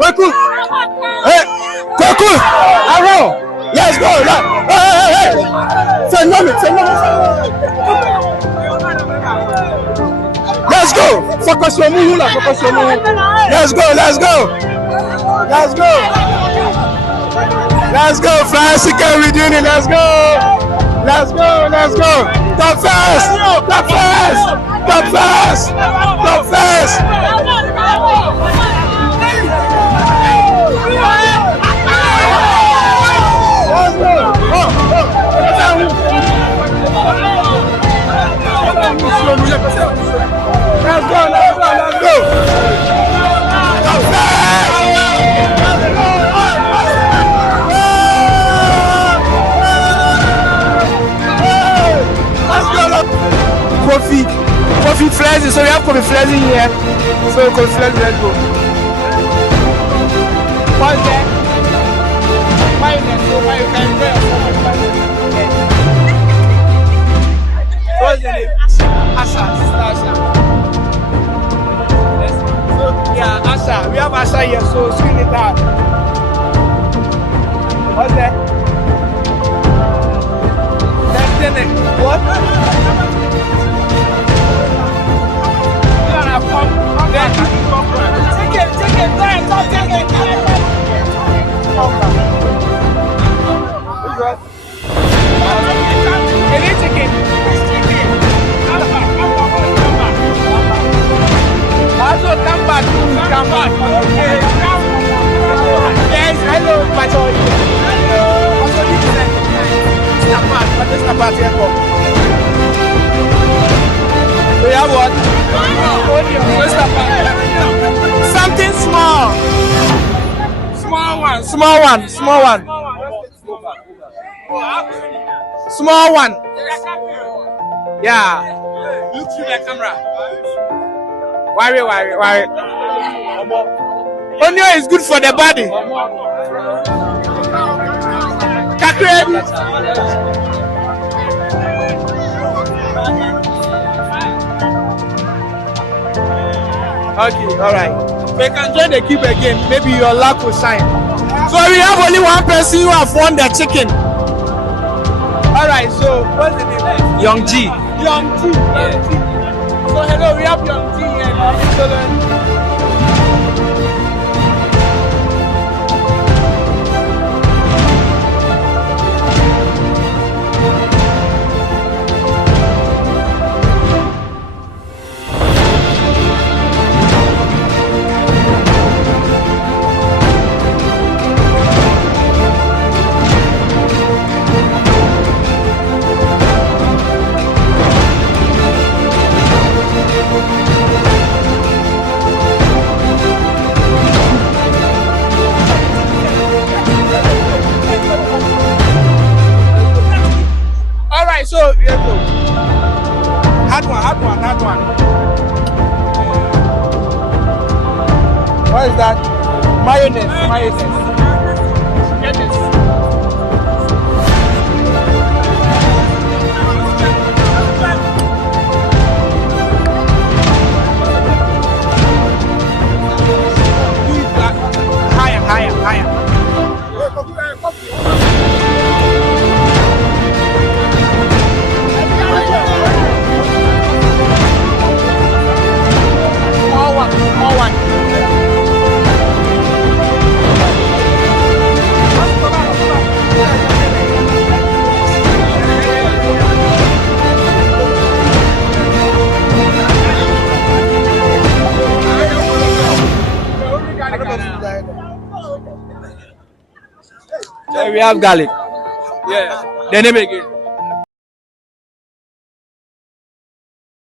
Konkou. Hey, Konkou. Arrow. Let's go. Hey. C'est un homme. Let's go. Focus sur nous là. Let's go. Fly second reunion. Let's go. Top fast. Let's go. Coffee flares, so we have coffee flares in here. So coffee flares, let's go. What's that? What's the name? Asha. Yeah, Asha. We have Asha here, so screen it out. What's that? What? Come back. Yes, hello, we have what? Something small. Small one. Yeah. Look through the camera. Worry. Onion is good for the body. Okay, all right. We can join the keep again. Maybe your luck will shine. So we have only one person who have won the chicken. All right. So what's the name? Young G. Yeah. So hello, we have Young G and so here go. Hard one. What is that? Mayonnaise. Get this. Higher. Small one. So we have garlic. Yeah. The name again.